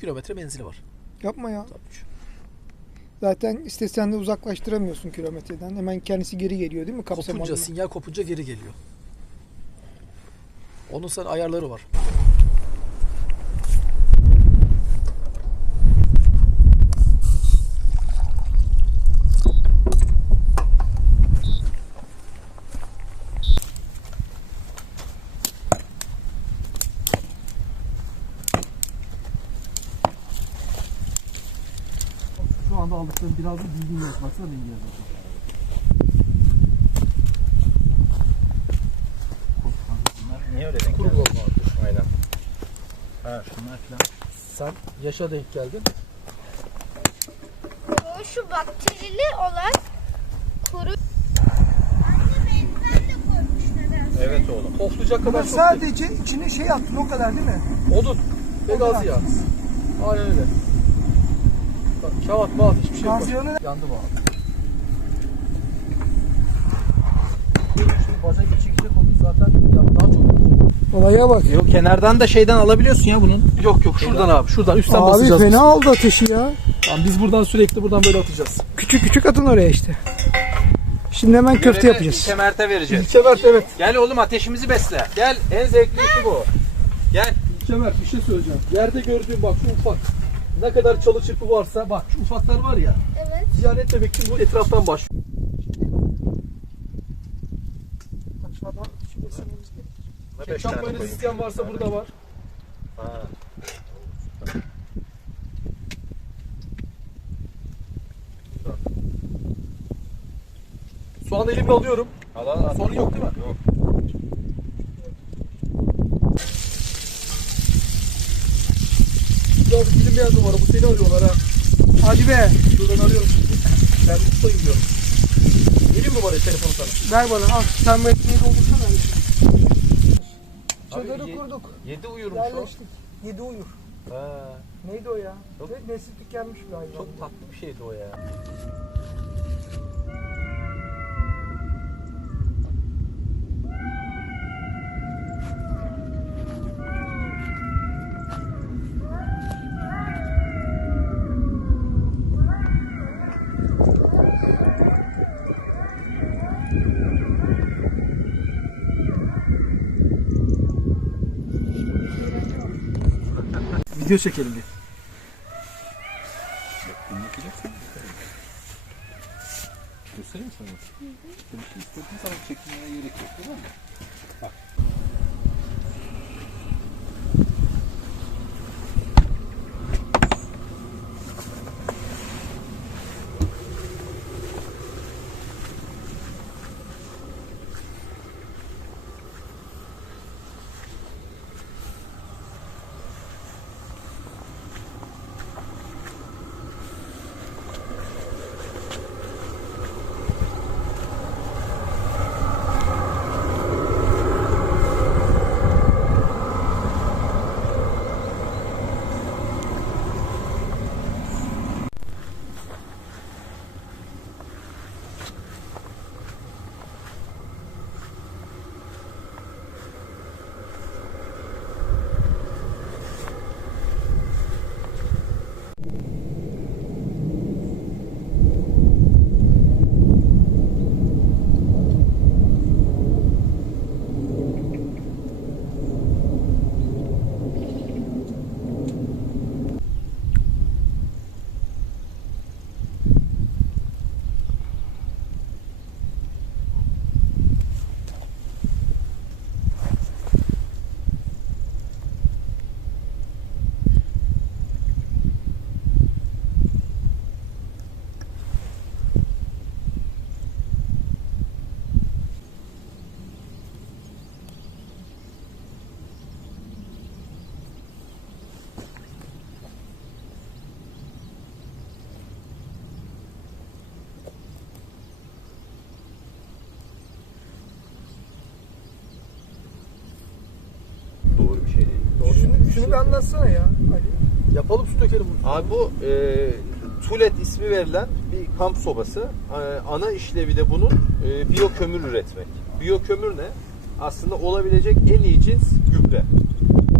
kilometre menzili var. Yapma ya. Tabii. Zaten istesen de uzaklaştıramıyorsun kilometreden. Hemen kendisi geri geliyor değil mi? Kapsam Kopunca, alanına. sinyal kopunca geri geliyor. Onun sen ayarları var. Şu anda aldıklarım biraz da bildiğin yok. Baksana yok. Bunlar niye öyle denk Kuru geldi? Aynen. Ha şunlar falan. Sen yaşa denk geldin. O şu bakterili olan kuru. Anne benimkiler de koymuş nedense. Evet oğlum. Oflayacak Ama kadar çok sadece içine şey attın o kadar değil mi? değil. Odun ve gaz yağı. Aynen öyle. Kağıt, bağat hiçbir şey yok. Gaz yağını Yandı bu abi. Şimdi baca çekecek olduk zaten. Daha çok olacak. Olaya bak. Yok kenardan da şeyden alabiliyorsun ya bunun. Yok yok şuradan abi. Şuradan üstten Abi basacağız. fena aldı ateşi ya. Tamam, biz buradan sürekli buradan böyle atacağız. Küçük küçük atın oraya işte. Şimdi hemen köfte yapacağız. Kemer'te vereceğiz. Kemer evet. Gel oğlum ateşimizi besle. Gel en zevkli işi bu. Gel. Kemer bir şey söyleyeceğim. Yerde gördüğüm bak şu ufak. Ne kadar çalı çırpı varsa bak şu ufaklar var ya. Evet. Ziyan etmemek için bu etraftan başlıyor. Ketçap mayonez isteyen varsa burada var. Ha. Soğanı elimle alıyorum. Al al al. Sorun yok değil mi? Yok. Biraz bilinmeyen numara bu seni arıyorlar ha. Hadi be. Şuradan arıyorum şimdi. Ben ustayım diyorum. Vereyim numarayı telefonu sana. Ver bana al. Sen bu ekmeği doldursana. Abi, Çadırı ye- kurduk. Yedi uyurmuş o. Yerleştik. Yedi uyur. Ha. Neydi o ya? Çok- Nesli tükenmiş bir hayvan. Çok tatlı bir şeydi o ya. Video çekelim bir. Göstereyim mi sana? Bir şey istedim sana çekilmeye gerek yok değil mi? Doğru bir şey değil. Doğru. Şunu, şunu bir anlatsana ya. Ali. Yapalım su dökelim. Abi bu e, tulet ismi verilen bir kamp sobası. E, ana işlevi de bunun e, biyo kömür üretmek. Biyo kömür ne? Aslında olabilecek en iyi cins gübre.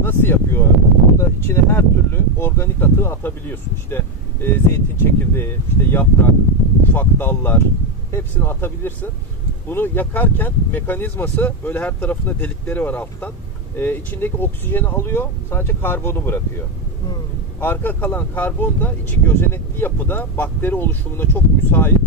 Nasıl yapıyor? Burada içine her türlü organik atığı atabiliyorsun. İşte e, zeytin çekirdeği, işte yaprak, ufak dallar hepsini atabilirsin. Bunu yakarken mekanizması böyle her tarafında delikleri var alttan. E, içindeki oksijeni alıyor, sadece karbonu bırakıyor. Hmm. Arka kalan karbon da içi gözenekli yapıda bakteri oluşumuna çok müsait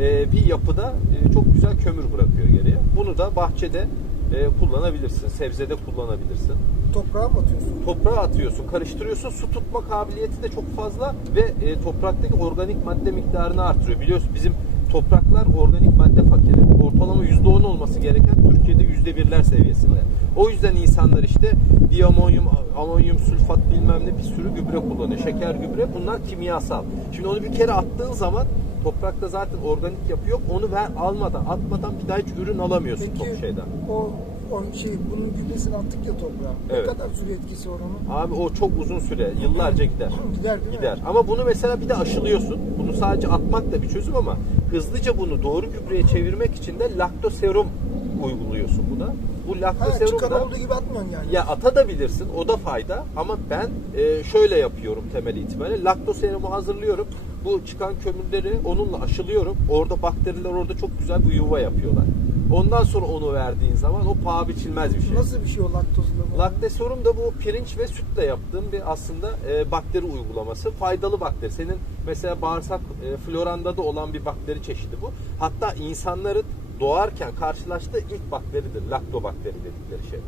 e, bir yapıda e, çok güzel kömür bırakıyor geriye. Bunu da bahçede e, kullanabilirsin, sebzede kullanabilirsin. Toprağa mı atıyorsun? Toprağa atıyorsun, karıştırıyorsun. Su tutma kabiliyeti de çok fazla ve e, topraktaki organik madde miktarını artırıyor. Biliyorsun bizim topraklar organik madde fakiri. Ortalama %10 olması gereken Türkiye'de %1'ler seviyesinde. O yüzden insanlar işte diamonyum, amonyum sülfat bilmem ne bir sürü gübre kullanıyor. Şeker gübre bunlar kimyasal. Şimdi onu bir kere attığın zaman toprakta zaten organik yapı yok. Onu ver almadan, atmadan bir daha hiç ürün alamıyorsun Peki top şeyden. o, o şey bunun gübresini attık ya toprağa. Evet. Ne kadar süre etkisi var onun? Abi o çok uzun süre, yıllarca gider. Gider değil mi? Gider. Ama bunu mesela bir de aşılıyorsun. Bunu sadece atmak da bir çözüm ama hızlıca bunu doğru gübreye çevirmek için de laktoserum uyguluyorsun buna. Bu laktoserum da olduğu gibi atmıyorsun yani. ya atabilirsin o da fayda ama ben e, şöyle yapıyorum temel itibariyle. Laktoserumu hazırlıyorum. Bu çıkan kömürleri onunla aşılıyorum. Orada bakteriler orada çok güzel bir yuva yapıyorlar. Ondan sonra onu verdiğin zaman o paha biçilmez bir şey. Nasıl bir şey o laktozlama? Laktoserum da bu pirinç ve sütle yaptığım bir aslında e, bakteri uygulaması. Faydalı bakteri. Senin mesela bağırsak e, floranda da olan bir bakteri çeşidi bu. Hatta insanların doğarken karşılaştığı ilk bakteridir. Laktobakteri dedikleri şey.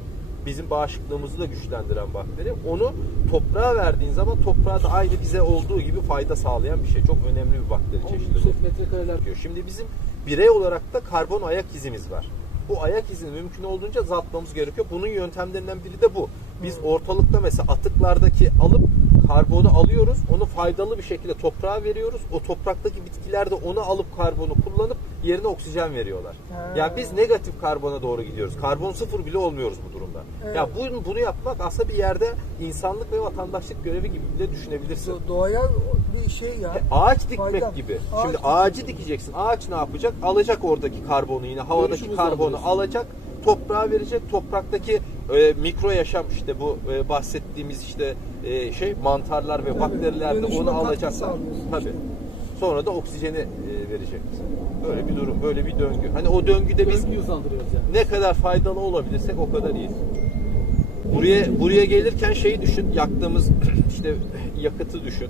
Bizim bağışıklığımızı da güçlendiren bakteri. Onu toprağa verdiğin zaman toprağa da aynı bize olduğu gibi fayda sağlayan bir şey. Çok önemli bir bakteri çeşidi bu metrekareler. Şimdi bizim birey olarak da karbon ayak izimiz var. Bu ayak izini mümkün olduğunca azaltmamız gerekiyor. Bunun yöntemlerinden biri de bu. Biz ortalıkta mesela atıklardaki alıp karbonu alıyoruz. Onu faydalı bir şekilde toprağa veriyoruz. O topraktaki bitkiler de onu alıp karbonu kullanıp yerine oksijen veriyorlar. Ha. Yani biz negatif karbona doğru gidiyoruz. Karbon sıfır bile olmuyoruz bu durumda. Evet. Ya bunu, bunu yapmak aslında bir yerde insanlık ve vatandaşlık görevi gibi bile düşünebilirsin. Do- Doğaya bir şey ya. E, ağaç dikmek Fayda. gibi. Ağaç Şimdi dikmek ağacı gibi. dikeceksin. Ağaç ne yapacak? Alacak oradaki karbonu yine havadaki karbonu alacak. Toprağa verecek. Topraktaki e, mikro yaşam işte bu e, bahsettiğimiz işte e, şey mantarlar ve bakteriler de onu alacaklar. Tabii. işte. Sonra da oksijeni e, verecek. Böyle bir durum, böyle bir döngü. Hani o döngüde biz döngü yani. ne kadar faydalı olabilirsek o kadar iyi. Buraya buraya gelirken şeyi düşün, yaktığımız işte yakıtı düşün.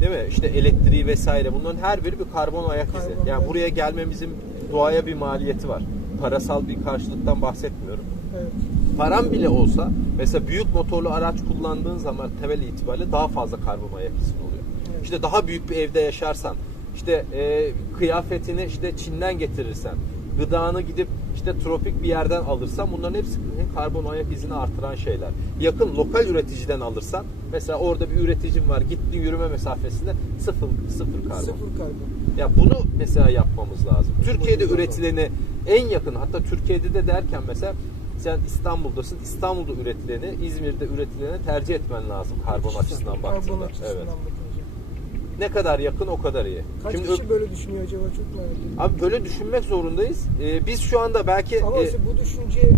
Değil mi? İşte elektriği vesaire. Bunların her biri bir karbon ayak izi. Karbon Yani ayak buraya gelmemizin doğaya bir maliyeti var. Parasal bir karşılıktan bahsetmiyorum. Evet. Param bile olsa mesela büyük motorlu araç kullandığın zaman temel itibariyle daha fazla karbon ayak izi oluyor. Evet. İşte daha büyük bir evde yaşarsan, işte e, kıyafetini işte Çin'den getirirsen, gıdanı gidip işte tropik bir yerden alırsan bunların hepsi karbon ayak izini artıran şeyler. Yakın lokal üreticiden alırsan mesela orada bir üreticim var gittiğin yürüme mesafesinde sıfır, sıfır karbon. Sıfır karbon. Ya bunu mesela yapmamız lazım. Türkiye'de üretileni en yakın hatta Türkiye'de de derken mesela sen İstanbul'dasın. İstanbul'da üretileni, İzmir'de üretileni tercih etmen lazım karbon açısından Karbon baktığında. açısından Evet. bakınca. Ne kadar yakın o kadar iyi. Kaç Şimdi kişi böyle düşünüyor acaba çok merak ediyorum. abi böyle düşünmek zorundayız. Ee, biz şu anda belki Ama e, bu düşünceye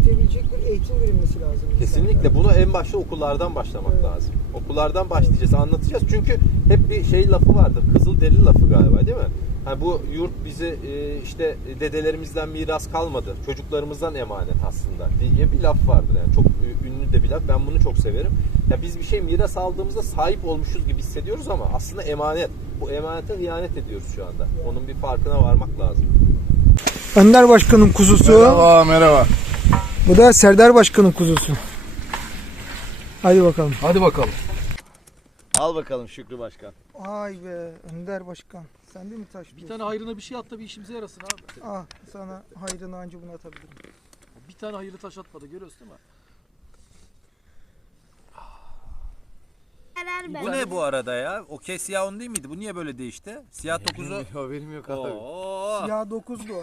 itebilecek bir eğitim verilmesi lazım. Kesinlikle buna en başta okullardan başlamak Evet. lazım. Okullardan başlayacağız, anlatacağız. Çünkü hep bir şey lafı vardır. Kızıl deli lafı galiba değil mi? Ha bu yurt bize e, işte dedelerimizden miras kalmadı. Çocuklarımızdan emanet aslında diye bir laf vardır yani. Çok ünlü de bir laf. Ben bunu çok severim. Ya biz bir şey miras aldığımızda sahip olmuşuz gibi hissediyoruz ama aslında emanet. Bu emanete hıyanet ediyoruz şu anda. Onun bir farkına varmak lazım. Önder Başkan'ın kuzusu. Merhaba merhaba. Bu da Serdar Başkan'ın kuzusu. Hadi bakalım. Hadi bakalım. Al bakalım Şükrü Başkan. Ay be Önder Başkan. Sen de mi taş Bir tane hayrına bir şey at da bir işimize yarasın abi. Ah sana hayrını anca bunu atabilirim. Bir tane hayırlı taş atmadı görüyorsun değil mi? Karar ver. Bu ne bu arada ya? Okey siyah on değil miydi? Bu niye böyle değişti? Siyah 9'u... Haberim yok abi. Oo. Siyah 9'du o.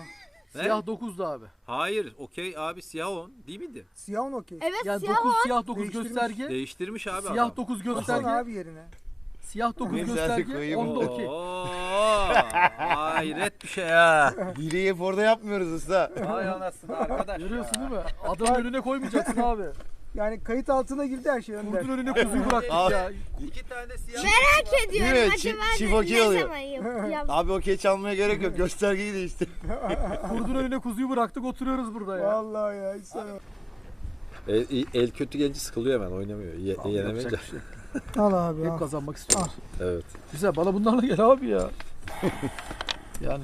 Ne? Siyah 9'du abi. Hayır, okey abi siyah 10 değil miydi? Siyah on okey. Evet Yani siyah 9 o. siyah 9 Değiştirmiş. gösterge. Değiştirmiş abi Siyah adam. 9 Baksana gösterge. abi yerine. Siyah 9 Ne güzel de gösterge. koyayım Onda oldu. okey. Oo. Hayret bir şey ya. Hileyi hep orada yapmıyoruz usta. Vay anasını arkadaş Görüyorsun değil mi? Adamın önüne koymayacaksın abi. Yani kayıt altına girdi her şey Kurdun Önder. önüne kuzuyu bıraktık Abi. ya. İki tane siyah. Merak ediyorum Değil mi? acaba Çi- çift ne, okey ne oluyor. zaman yap, yap- Abi okey çalmaya gerek yok. Göstergeyi değiştir. Kurdun önüne kuzuyu bıraktık oturuyoruz burada ya. Vallahi ya. hiç. El, el kötü gelince sıkılıyor hemen oynamıyor. Ye, Abi yenemeyince. Al abi Hep al. kazanmak istiyorlar. Evet. Güzel bana bunlarla gel abi ya. yani